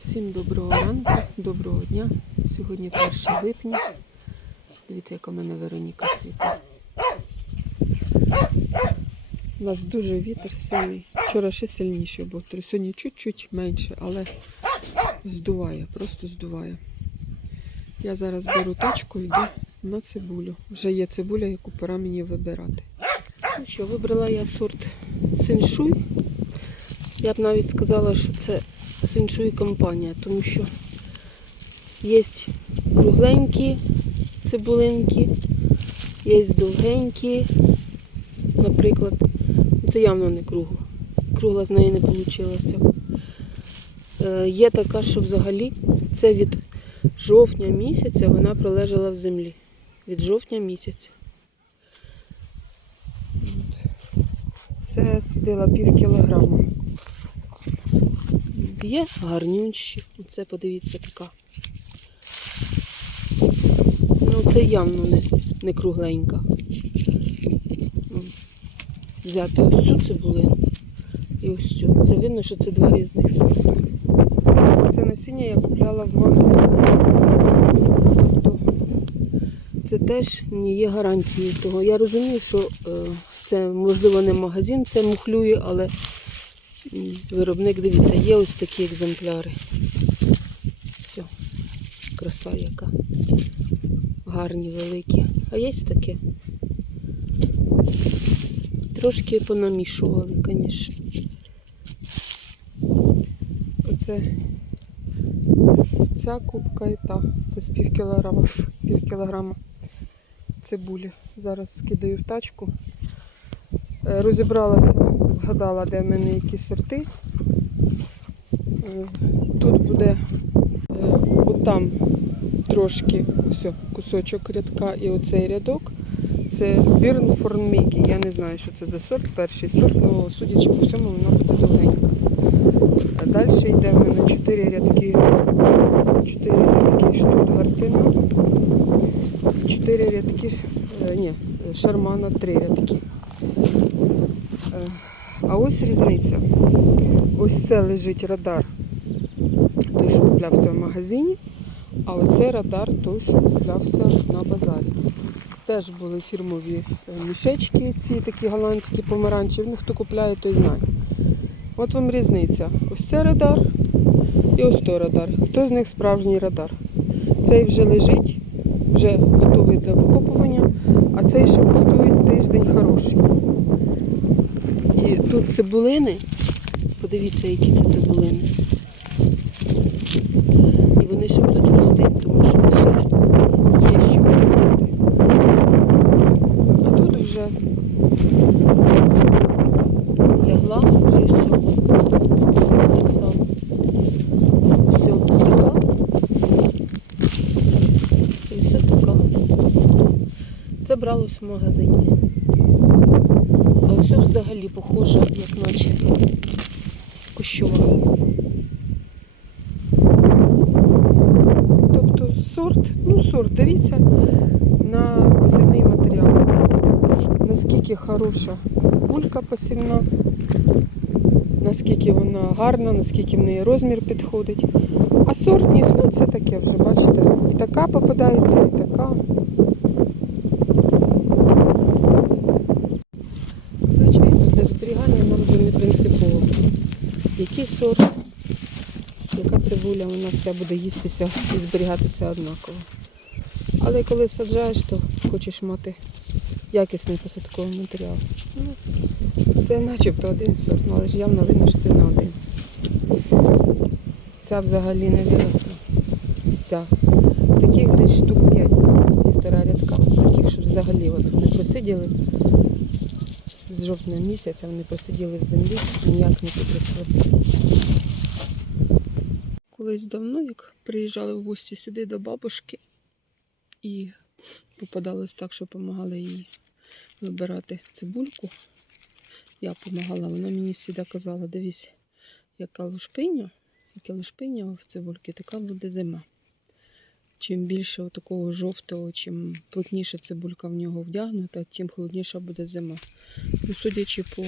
Всім доброго ранку, доброго дня. Сьогодні 1 липня. Дивіться, яка в мене Вероніка цвіте. У нас дуже вітер сильний. Вчора ще сильніший був. Сьогодні чуть-чуть менше, але здуває, просто здуває. Я зараз беру тачку і йду на цибулю. Вже є цибуля, яку пора мені вибирати. Ну що, вибрала я сорт синшуй. Я б навіть сказала, що це синшуй компанія, тому що є кругленькі цибулинки, є довгенькі, наприклад. Це явно не кругла. Кругла з неї не вийшло. Е, є така, що взагалі це від жовтня місяця вона пролежала в землі. Від жовтня місяця. Це сидила пів кілограма. Є гарнющі. Оце подивіться така. Ну, це явно не, не кругленька. Взяти ось цю цибулину і ось цю. Це видно, що це два різних сорти. Це насіння я купляла в магазині. Тобто це теж не є гарантією того. Я розумію, що е, це можливо не магазин, це мухлює, але виробник, дивіться, є ось такі екземпляри. Все, краса яка. Гарні, великі. А є таке. Трошки понамішували, звісно. Оце ця кубка і та. Це з пів кілограма, пів кілограма цибулі. Зараз скидаю в тачку. Розібралася, згадала, де в мене які сорти. Тут буде е, отам трошки ось, кусочок рядка і оцей рядок. Це бірнформігі. Я не знаю, що це за сорт, перший сорт, але судячи по всьому, вона буде довгенька. Далі йде в мене 4 рядки, 4 рядки штутгартина, 4 рядки, е, ні, шармана 3 рядки. А ось різниця. Ось це лежить радар, той, що куплявся в магазині, а оцей радар той, що куплявся на базарі. Теж були фірмові е, мішечки, ці такі голландські помаранчеві. Ну, хто купляє, той знає. От вам різниця. Ось це радар і ось той радар. Хто з них справжній радар? Цей вже лежить, вже готовий для викопування, а цей ще постоїть тиждень хороший. І тут цибулини, подивіться, які це цибулини. І вони ще будуть рости, тому що ще є що робити. А тут вже лягла, вже все. Так само. Все, лягла. І все така. Це бралось в магазині. Ось взагалі похоже, як наче кущова. Тобто сорт, ну сорт, дивіться на посівний матеріал. Наскільки хороша цибулька посівна, наскільки вона гарна, наскільки в неї розмір підходить. А сортність, ну це таке вже, бачите, і така попадається, і така. Звичайно, для зберігання нам вже не принципово. Який сорт, яка цибуля, вона вся буде їстися і зберігатися однаково. Але коли саджаєш, то хочеш мати якісний посадковий матеріал. Ну, це начебто один сорт, ну, але ж явно видно, що це не один. Ця взагалі не виросла. Ця. Таких десь штук 5, півтора рядка. Таких, що взагалі от вони просиділи з жовтня місяця, вони просиділи в землі, ніяк не підросли. Колись давно, як приїжджали в гості сюди до бабушки, і попадалось так, що допомагали їй вибирати цибульку. Я допомагала, вона мені завжди казала, дивись, яка лушпиня, яке лушпиня в цибульці, така буде зима. Чим більше такого жовтого, чим плотніше цибулька в нього вдягнута, тим холодніша буде зима. Ну, судячи по,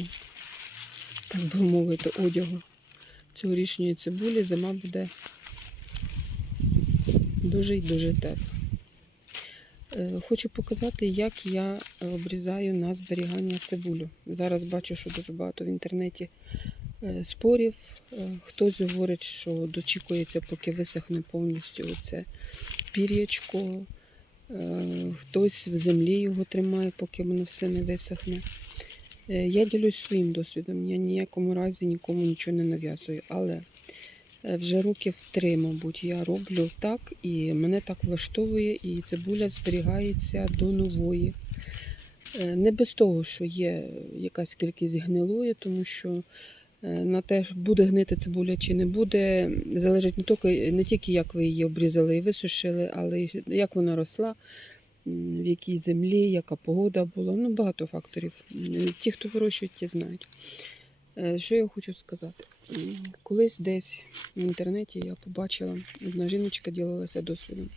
так би мовити, одягу цьогорічної цибулі, зима буде дуже й дуже тепло. Е, Хочу показати, як я обрізаю на зберігання цибулю. Зараз бачу, що дуже багато в інтернеті е, спорів. Е, Хтось говорить, що дочікується, поки висохне повністю це пір'ячко. Е, Хтось в землі його тримає, поки воно все не висохне. Е, Я ділюсь своїм досвідом. Я ніякому разі нікому нічого не нав'язую. Але е, вже років три, мабуть, я роблю так, і мене так влаштовує, і цибуля зберігається до нової. Не без того, що є якась кількість гнилої, тому що на те, буде гнити цибуля чи не буде, залежить не тільки, не тільки як ви її обрізали і висушили, але й як вона росла, в якій землі, яка погода була. Ну, багато факторів. Ті, хто вирощують, ті знають. Е, Що я хочу сказати? Колись десь в інтернеті я побачила, одна жіночка ділилася досвідом.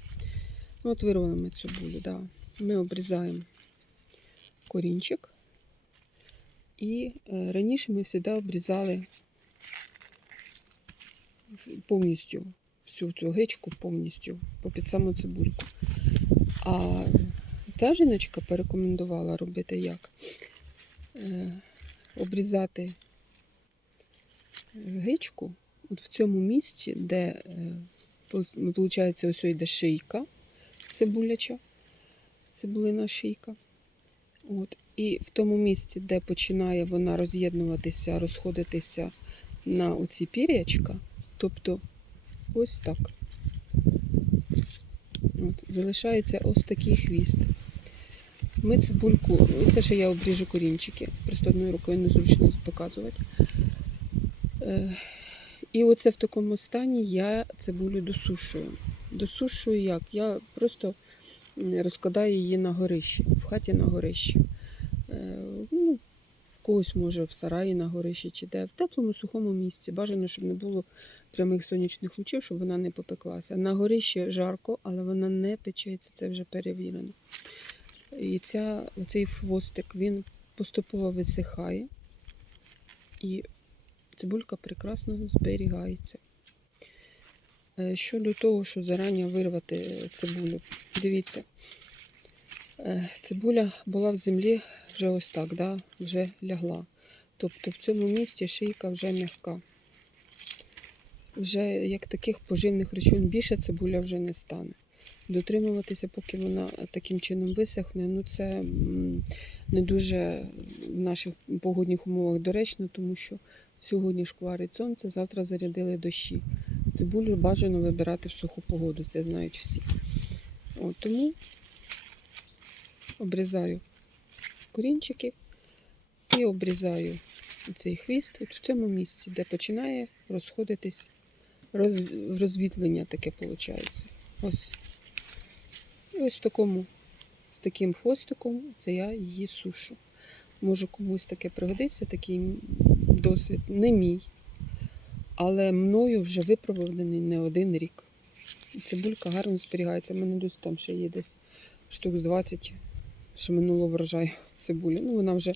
Ну, от вирвали ми цибулю, да. ми обрізаємо корінчик. І е, раніше ми завжди обрізали повністю всю цю гичку повністю попід саму цибульку. А та жіночка порекомендувала робити як? Е, обрізати гичку от в цьому місці, де виходить, ось йде шийка цибуляча, цибулина шийка. От. І в тому місці, де починає вона роз'єднуватися, розходитися на оці пір'ячка, тобто ось так. От. Залишається ось такий хвіст. Ми цибульку, це ще я обріжу корінчики, просто одною рукою незручно показувати. Е, І оце в такому стані я цибулю досушую. Досушую як? Я просто розкладаю її на горищі, в хаті на горищі. Е, Ну, в когось може в сараї на горищі чи де, в теплому сухому місці. Бажано, щоб не було прямих сонячних лучів, щоб вона не попеклася. На горищі жарко, але вона не печеться, це вже перевірено. І ця, цей хвостик він поступово висихає, і цибулька прекрасно зберігається. Е, Щодо того, що зарані вирвати цибулю, дивіться, е, цибуля була в землі вже ось так, да, вже лягла. Тобто в цьому місці шийка вже м'яка. Вже як таких поживних речовин більше цибуля вже не стане. Дотримуватися, поки вона таким чином висохне, ну це не дуже в наших погодних умовах доречно, тому що сьогодні шкварить сонце, завтра зарядили дощі. Цибулю бажано вибирати в суху погоду, це знають всі. От, тому обрізаю корінчики і обрізаю цей хвіст от в цьому місці, де починає розходитись роз, розвітлення таке виходить. Ось. І ось в такому, з таким хвостиком це я її сушу. Може комусь таке пригодиться, такий досвід. Не мій. Але мною вже випробуваний не один рік. Цибулька гарно зберігається. У мене десь там ще є десь штук з 20, що минуло врожаю цибулі. Ну, вона вже,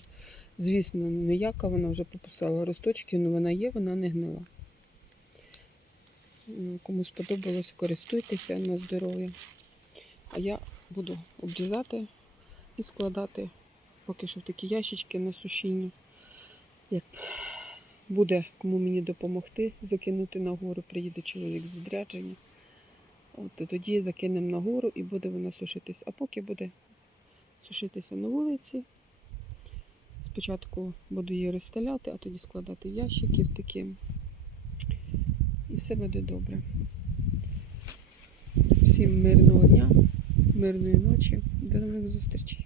звісно, ніяка, вона вже попускала росточки, але вона є, вона не гнила. Кому сподобалось, користуйтеся на здоров'я. А я буду обрізати і складати поки що в такі ящички на сушіння. Як буде кому мені допомогти закинути на гору, приїде чоловік з відрядження. От то тоді закинемо на гору і буде вона сушитись. А поки буде сушитися на вулиці. Спочатку буду її розстеляти, а тоді складати в ящики в такі. І все буде добре. Всім мирного дня, мирної ночі. До нових зустрічей.